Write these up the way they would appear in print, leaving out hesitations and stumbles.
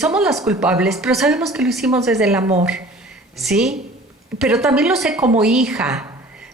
somos las culpables, pero sabemos que lo hicimos desde el amor, ¿sí? Pero también lo sé como hija.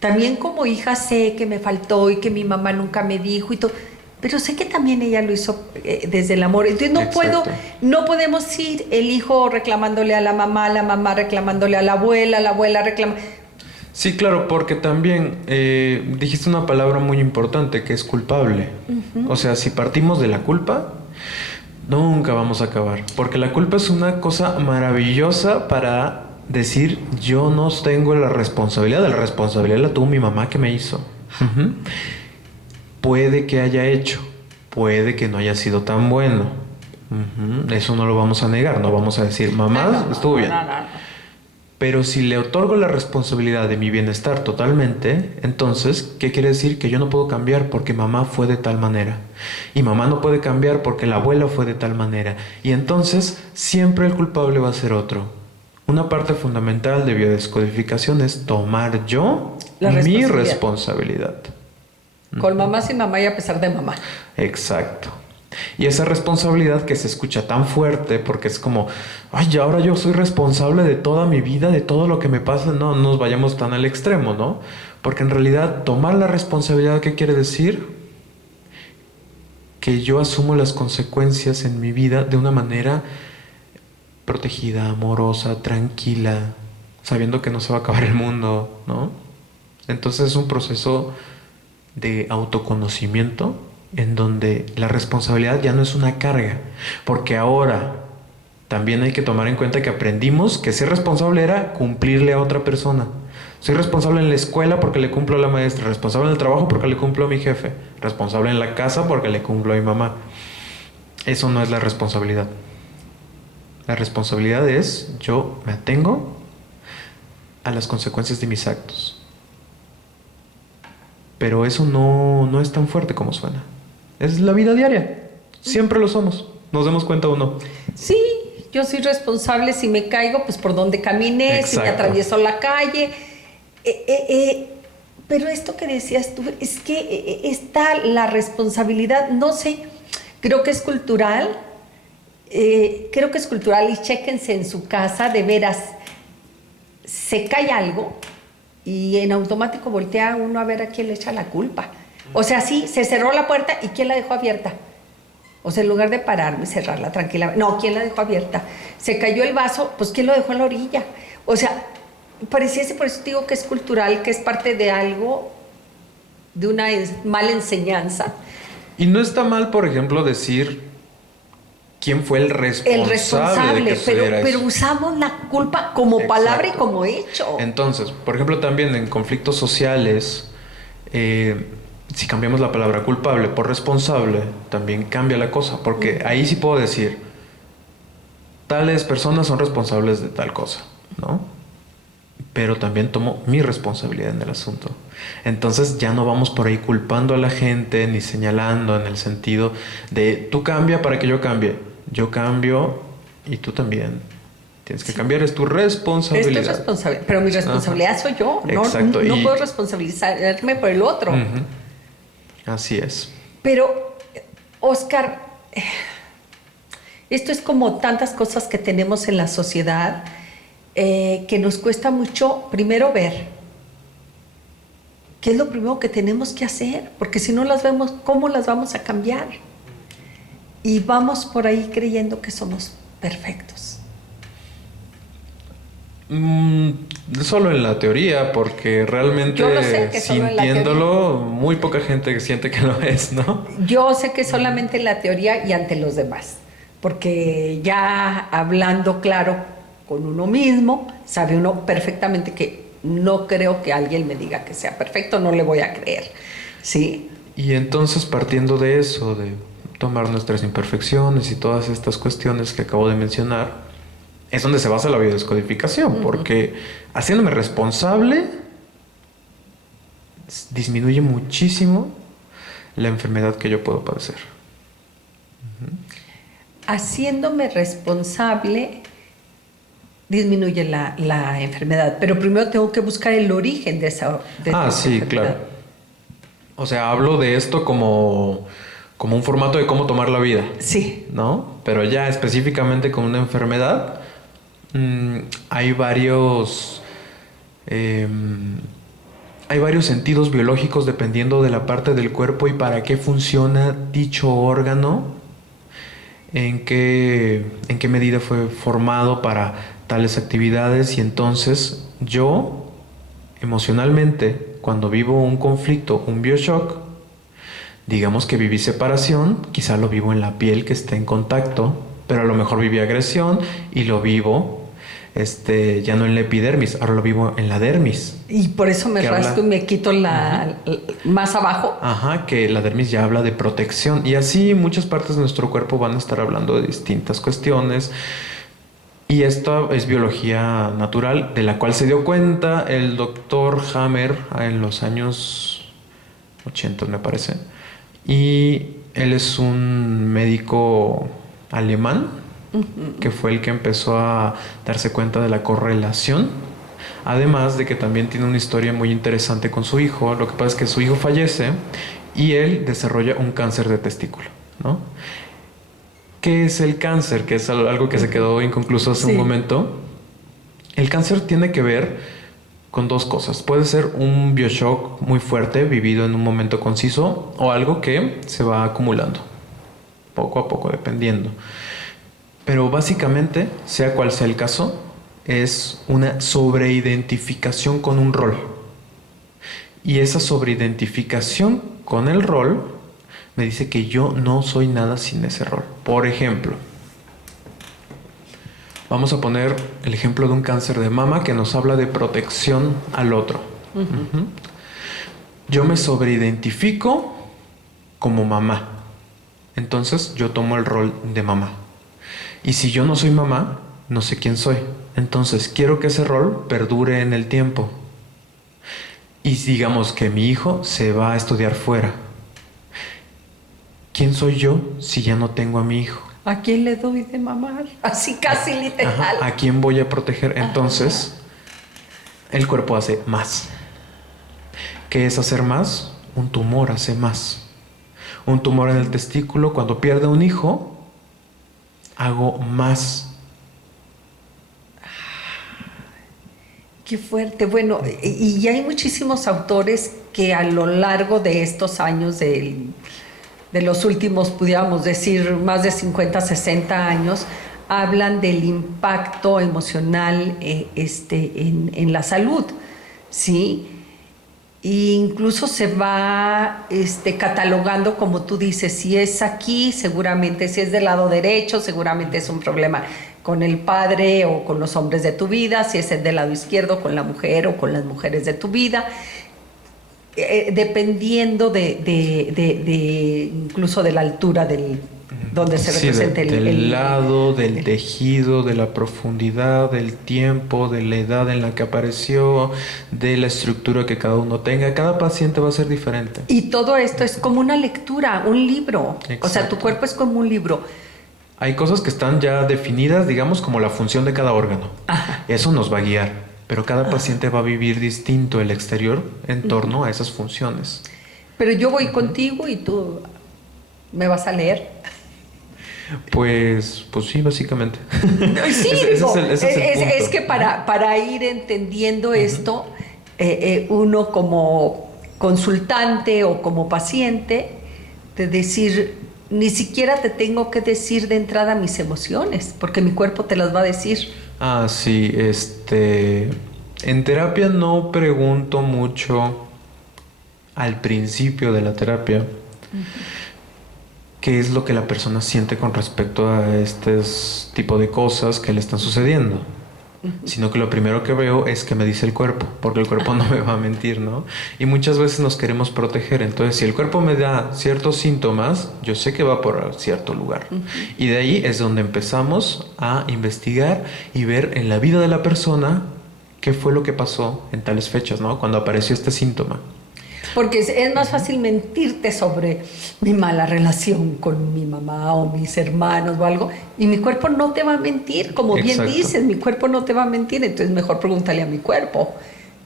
También como hija sé que me faltó y que mi mamá nunca me dijo y todo. Pero sé que también ella lo hizo desde el amor. Entonces no podemos ir el hijo reclamándole a la mamá reclamándole a la abuela reclamando. Sí, claro, porque también dijiste una palabra muy importante que es culpable. O sea, si partimos de la culpa, nunca vamos a acabar. Porque la culpa es una cosa maravillosa para decir, yo no tengo la responsabilidad la tuvo mi mamá que me hizo. Uh-huh. Puede que haya hecho, puede que no haya sido tan bueno. Uh-huh. Eso no lo vamos a negar, no vamos a decir, mamá, estuvo bien. Pero si le otorgo la responsabilidad de mi bienestar totalmente, entonces, ¿qué quiere decir? Que yo no puedo cambiar porque mamá fue de tal manera. Y mamá no puede cambiar porque la abuela fue de tal manera. Y entonces, siempre el culpable va a ser otro. Una parte fundamental de biodescodificación es tomar yo mi responsabilidad. Con mamá, sin mamá y a pesar de mamá. Exacto. Y esa responsabilidad que se escucha tan fuerte porque es como, ay, ahora yo soy responsable de toda mi vida, de todo lo que me pasa. No nos vayamos tan al extremo, ¿no? Porque en realidad tomar la responsabilidad, ¿qué quiere decir? Que yo asumo las consecuencias en mi vida de una manera protegida, amorosa, tranquila, sabiendo que no se va a acabar el mundo, ¿no? Entonces es un proceso de autoconocimiento en donde la responsabilidad ya no es una carga, porque ahora también hay que tomar en cuenta que aprendimos que ser responsable era cumplirle a otra persona. Soy responsable en la escuela porque le cumplo a la maestra, responsable en el trabajo porque le cumplo a mi jefe, responsable en la casa porque le cumplo a mi mamá. Eso no es la responsabilidad. La responsabilidad es yo me atengo a las consecuencias de mis actos. Pero eso no es tan fuerte como suena. Es la vida diaria. Siempre lo somos. Nos demos cuenta o no. Sí, yo soy responsable si me caigo, pues por donde caminé, exacto, si me atravieso la calle. Pero esto que decías tú, es que está la responsabilidad, no sé, creo que es cultural. Creo que es cultural y chéquense en su casa, de veras, se cae algo y en automático voltea uno a ver a quién le echa la culpa. O sea, sí, se cerró la puerta y ¿quién la dejó abierta? O sea, en lugar de pararme y cerrarla tranquilamente, no, ¿quién la dejó abierta? Se cayó el vaso, pues ¿quién lo dejó en la orilla? O sea, pareciese, por eso digo que es cultural, que es parte de algo, de una mala enseñanza. Y no está mal, por ejemplo, decir quién fue el responsable de que pero usamos la culpa como exacto, palabra y como hecho. Entonces, por ejemplo, también en conflictos sociales, si cambiamos la palabra culpable por responsable, también cambia la cosa, porque ahí sí puedo decir, tales personas son responsables de tal cosa, ¿no? Pero también tomo mi responsabilidad en el asunto. Entonces ya no vamos por ahí culpando a la gente ni señalando en el sentido de tú cambia para que yo cambie. Yo cambio y tú también. Tienes que cambiar, es tu responsabilidad. Es tu responsabilidad, pero mi responsabilidad soy yo. Exacto. No puedo responsabilizarme por el otro. Así es. Pero, Oscar, esto es como tantas cosas que tenemos en la sociedad que nos cuesta mucho, primero ver qué es lo primero que tenemos que hacer, porque si no las vemos, ¿cómo las vamos a cambiar? Y vamos por ahí creyendo que somos perfectos. Solo en la teoría, porque realmente yo lo sé que sintiéndolo, muy poca gente siente que lo es, ¿no? Yo sé que solamente en la teoría y ante los demás, porque ya hablando claro con uno mismo, sabe uno perfectamente que no creo que alguien me diga que sea perfecto, no le voy a creer, ¿sí? Y entonces partiendo de eso, de tomar nuestras imperfecciones y todas estas cuestiones que acabo de mencionar, es donde se basa la biodescodificación, porque haciéndome responsable disminuye muchísimo la enfermedad que yo puedo padecer. Haciéndome responsable disminuye la enfermedad, pero primero tengo que buscar el origen de esa sí, enfermedad. Claro. O sea, hablo de esto como como un formato de cómo tomar la vida. Sí. ¿No? Pero ya específicamente con una enfermedad, hay varios sentidos biológicos dependiendo de la parte del cuerpo y para qué funciona dicho órgano, en qué medida fue formado para tales actividades. Y entonces yo, emocionalmente, cuando vivo un conflicto, un bioshock, digamos que viví separación, quizá lo vivo en la piel que esté en contacto, pero a lo mejor viví agresión y lo vivo ya no en la epidermis, ahora lo vivo en la dermis. Y por eso me rasco y me quito más abajo. Ajá, que la dermis ya habla de protección. Y así muchas partes de nuestro cuerpo van a estar hablando de distintas cuestiones. Y esto es biología natural, de la cual se dio cuenta el doctor Hammer en los años 80, me parece. Y él es un médico alemán que fue el que empezó a darse cuenta de la correlación. Además de que también tiene una historia muy interesante con su hijo. Lo que pasa es que su hijo fallece y él desarrolla un cáncer de testículo, ¿no? ¿Qué es el cáncer? Que es algo que se quedó inconcluso hace un momento. El cáncer tiene que ver con dos cosas. Puede ser un bioshock muy fuerte vivido en un momento conciso o algo que se va acumulando poco a poco, dependiendo. Pero básicamente, sea cual sea el caso, es una sobreidentificación con un rol. Y esa sobreidentificación con el rol me dice que yo no soy nada sin ese rol. Por ejemplo, vamos a poner el ejemplo de un cáncer de mama que nos habla de protección al otro. Yo me sobreidentifico como mamá. Entonces yo tomo el rol de mamá. Y si yo no soy mamá, no sé quién soy. Entonces quiero que ese rol perdure en el tiempo. Y digamos que mi hijo se va a estudiar fuera. ¿Quién soy yo si ya no tengo a mi hijo? ¿A quién le doy de mamar? Así casi literal. Ajá, ¿a quién voy a proteger? Entonces, el cuerpo hace más. ¿Qué es hacer más? Un tumor hace más. Un tumor en el testículo, cuando pierde un hijo, hago más. Qué fuerte. Bueno, y hay muchísimos autores que a lo largo de estos años, de los últimos, pudiéramos decir, más de 50, 60 años, hablan del impacto emocional en la salud, ¿sí? E incluso se va catalogando, como tú dices, si es aquí, seguramente, si es del lado derecho, seguramente es un problema con el padre o con los hombres de tu vida, si es del lado izquierdo, con la mujer o con las mujeres de tu vida, dependiendo de incluso de la altura donde se representa del lado, del tejido, de la profundidad, del tiempo, de la edad en la que apareció, de la estructura que cada uno tenga. Cada paciente va a ser diferente. Y todo esto es como una lectura, un libro. Exacto. O sea, tu cuerpo es como un libro. Hay cosas que están ya definidas, digamos, como la función de cada órgano. Ajá. Eso nos va a guiar, pero cada paciente va a vivir distinto el exterior en torno a esas funciones. Pero yo voy contigo y tú me vas a leer. Pues sí, básicamente. Sí, es que para ir entendiendo esto, uno como consultante o como paciente, de decir, ni siquiera te tengo que decir de entrada mis emociones, porque mi cuerpo te las va a decir. Ah, sí, en terapia no pregunto mucho al principio de la terapia qué es lo que la persona siente con respecto a este tipo de cosas que le están sucediendo, sino que lo primero que veo es que me dice el cuerpo, porque el cuerpo no me va a mentir, ¿no? Y muchas veces nos queremos proteger. Entonces, si el cuerpo me da ciertos síntomas, yo sé que va por cierto lugar. Y de ahí es donde empezamos a investigar y ver en la vida de la persona qué fue lo que pasó en tales fechas, ¿no? Cuando apareció este síntoma. Porque es más fácil mentirte sobre mi mala relación con mi mamá o mis hermanos o algo, y mi cuerpo no te va a mentir, como bien dices, mi cuerpo no te va a mentir, entonces mejor pregúntale a mi cuerpo.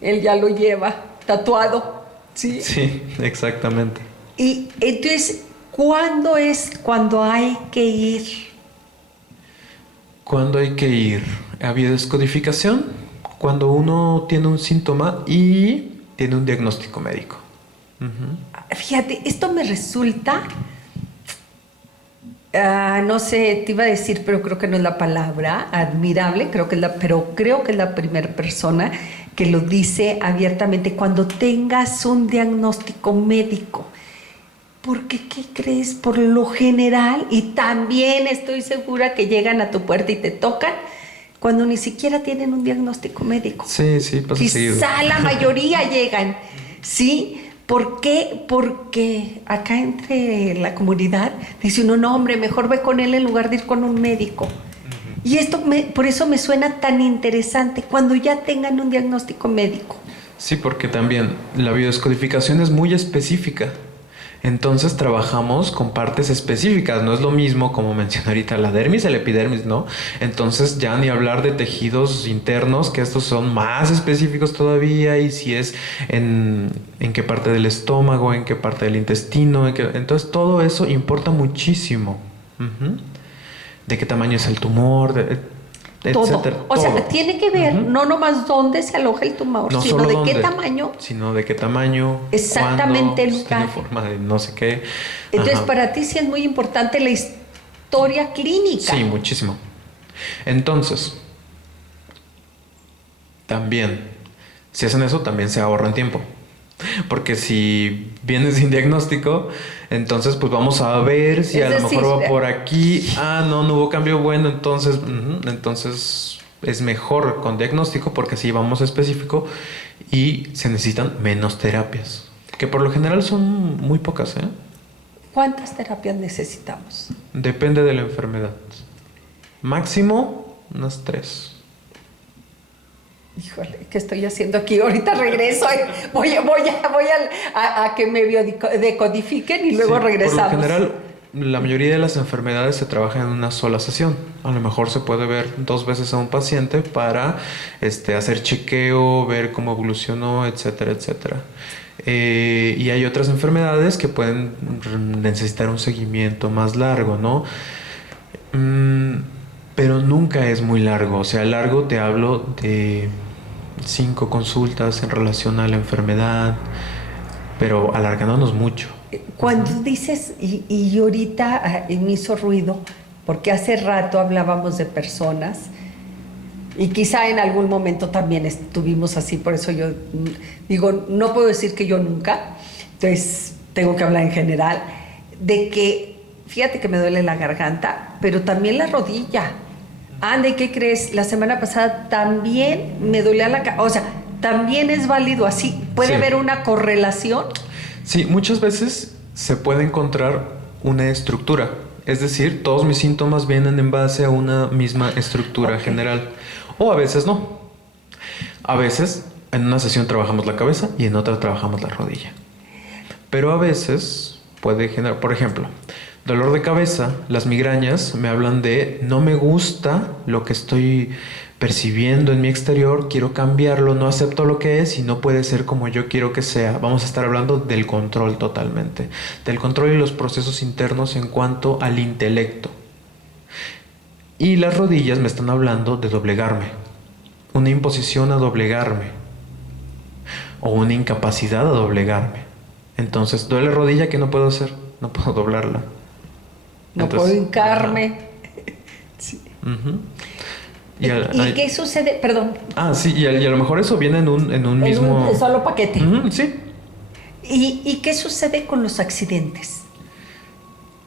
Él ya lo lleva tatuado, ¿sí? Sí, exactamente. Y entonces ¿Cuándo es cuando hay que ir? ¿Cuándo hay que ir a biodescodificación? Cuando uno tiene un síntoma y tiene un diagnóstico médico. Fíjate, esto me resulta, no sé, te iba a decir, pero creo que no es la palabra, admirable, pero creo que es la primera persona que lo dice abiertamente, cuando tengas un diagnóstico médico. Porque, ¿qué crees? Por lo general, y también estoy segura que llegan a tu puerta y te tocan cuando ni siquiera tienen un diagnóstico médico. Sí, pasa seguido. Quizá la mayoría llegan, ¿sí? ¿Por qué? Porque acá entre la comunidad dice uno, no, hombre, mejor ve con él en lugar de ir con un médico. Y esto por eso me suena tan interesante, cuando ya tengan un diagnóstico médico. Sí, porque también la biodescodificación es muy específica. Entonces trabajamos con partes específicas, no es lo mismo como mencioné ahorita la dermis, el epidermis, ¿no? Entonces ya ni hablar de tejidos internos, que estos son más específicos todavía, y si es en qué parte del estómago, en qué parte del intestino, entonces todo eso importa muchísimo. De qué tamaño es el tumor, Todo. etcétera. O sea, tiene que ver no nomás dónde se aloja el tumor, No sino solo de dónde, qué tamaño. sino de qué tamaño. Exactamente el cuándo, lugar. tiene forma de no sé qué. Entonces, Ajá. para ti sí es muy importante la historia clínica. Sí, muchísimo. Entonces, también, si hacen eso, también se ahorran tiempo. Porque si vienes sin diagnóstico, entonces pues vamos a ver si a lo mejor va por aquí. No hubo cambio. Bueno, entonces es mejor con diagnóstico porque así vamos a específico y se necesitan menos terapias. Que por lo general son muy pocas, ¿eh? ¿Cuántas terapias necesitamos? Depende de la enfermedad. Máximo unas 3. Híjole, ¿qué estoy haciendo aquí? Ahorita regreso. Voy a que me decodifiquen y luego regresamos. Por lo general, la mayoría de las enfermedades se trabaja en una sola sesión. A lo mejor se puede ver 2 veces a un paciente para hacer chequeo, ver cómo evolucionó, etcétera, etcétera. Y hay otras enfermedades que pueden necesitar un seguimiento más largo, ¿no? Pero nunca es muy largo. O sea, largo te hablo de 5 consultas en relación a la enfermedad, pero alargándonos mucho. Cuando dices, y ahorita me hizo ruido, porque hace rato hablábamos de personas, y quizá en algún momento también estuvimos así, por eso yo digo, no puedo decir que yo nunca, entonces tengo que hablar en general, de que, fíjate que me duele la garganta, pero también la rodilla. Ande, ¿qué crees? La semana pasada también me dolía la cabeza. O sea, también es válido así. ¿Puede haber una correlación? Sí, muchas veces se puede encontrar una estructura. Es decir, todos mis síntomas vienen en base a una misma estructura general. O a veces no. A veces en una sesión trabajamos la cabeza y en otra trabajamos la rodilla. Pero a veces puede generar, por ejemplo, dolor de cabeza, las migrañas me hablan de no me gusta lo que estoy percibiendo en mi exterior, quiero cambiarlo, no acepto lo que es y no puede ser como yo quiero que sea. Vamos a estar hablando del control totalmente, del control y los procesos internos en cuanto al intelecto. Y las rodillas me están hablando de doblegarme, una imposición a doblegarme o una incapacidad a doblegarme. Entonces, duele rodilla, ¿qué no puedo hacer? No puedo doblarla. No puedo hincarme. Sí. ¿Y qué sucede? Perdón. Sí, y a lo mejor eso viene en un mismo... Un solo paquete. Sí. ¿Y qué sucede con los accidentes?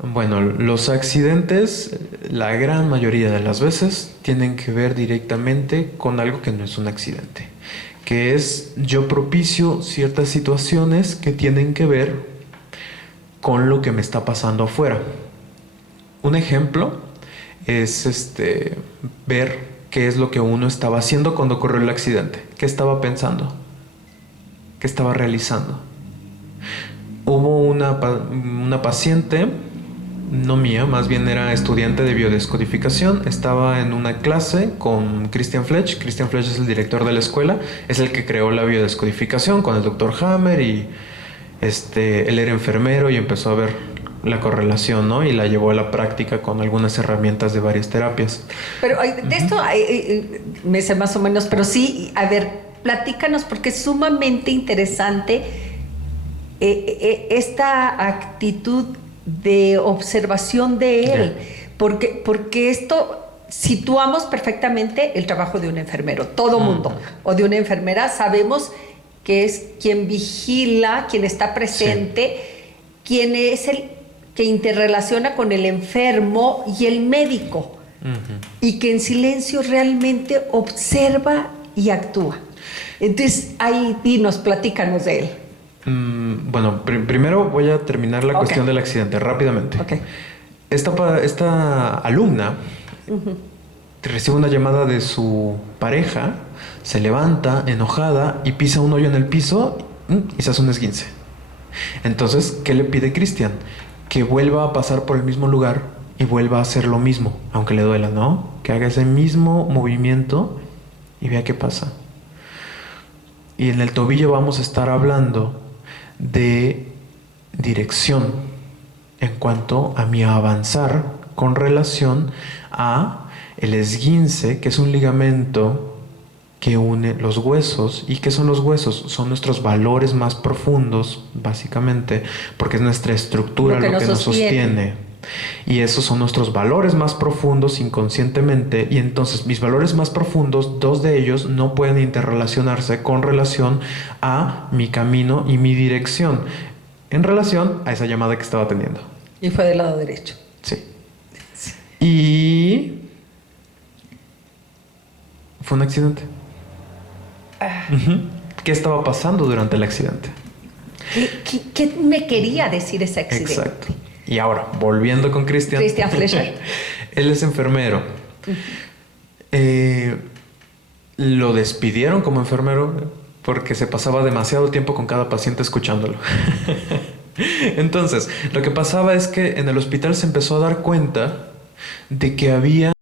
Bueno, los accidentes, la gran mayoría de las veces, tienen que ver directamente con algo que no es un accidente. Que es, yo propicio ciertas situaciones que tienen que ver con lo que me está pasando afuera. Un ejemplo es ver qué es lo que uno estaba haciendo cuando ocurrió el accidente. ¿Qué estaba pensando? ¿Qué estaba realizando? Hubo una paciente, no mía, más bien era estudiante de biodescodificación. Estaba en una clase con Christian Fletch. Christian Fletch es el director de la escuela. Es el que creó la biodescodificación con el Dr. Hammer y él era enfermero y empezó a ver la correlación, ¿no? Y la llevó a la práctica con algunas herramientas de varias terapias. Pero de esto me sé más o menos, pero sí, a ver, platícanos, porque es sumamente interesante esta actitud de observación de él, porque esto situamos perfectamente el trabajo de un enfermero, todo mundo, o de una enfermera, sabemos que es quien vigila, quien está presente, quien es el que interrelaciona con el enfermo y el médico, y que en silencio realmente observa y actúa. Entonces, ahí dinos, platícanos de él. Bueno, primero voy a terminar la cuestión del accidente rápidamente. Esta alumna recibe una llamada de su pareja, se levanta enojada y pisa un hoyo en el piso y se hace un esguince. Entonces, ¿qué le pide Cristian? Que vuelva a pasar por el mismo lugar y vuelva a hacer lo mismo, aunque le duela, ¿no? Que haga ese mismo movimiento y vea qué pasa. Y en el tobillo vamos a estar hablando de dirección en cuanto a mi avanzar con relación a el esguince, que es un ligamento que une los huesos. ¿Y qué son los huesos? Son nuestros valores más profundos, básicamente, porque es nuestra estructura lo que nos sostiene. Y esos son nuestros valores más profundos inconscientemente. Y entonces mis valores más profundos, dos de ellos no pueden interrelacionarse con relación a mi camino y mi dirección, en relación a esa llamada que estaba teniendo. Y fue del lado derecho. Sí. Y fue un accidente. ¿Qué estaba pasando durante el accidente? ¿Qué me quería decir ese accidente? Exacto. Y ahora, volviendo con Christian. Christian Fleischer. Él es enfermero. Lo despidieron como enfermero porque se pasaba demasiado tiempo con cada paciente escuchándolo. Entonces, lo que pasaba es que en el hospital se empezó a dar cuenta de que había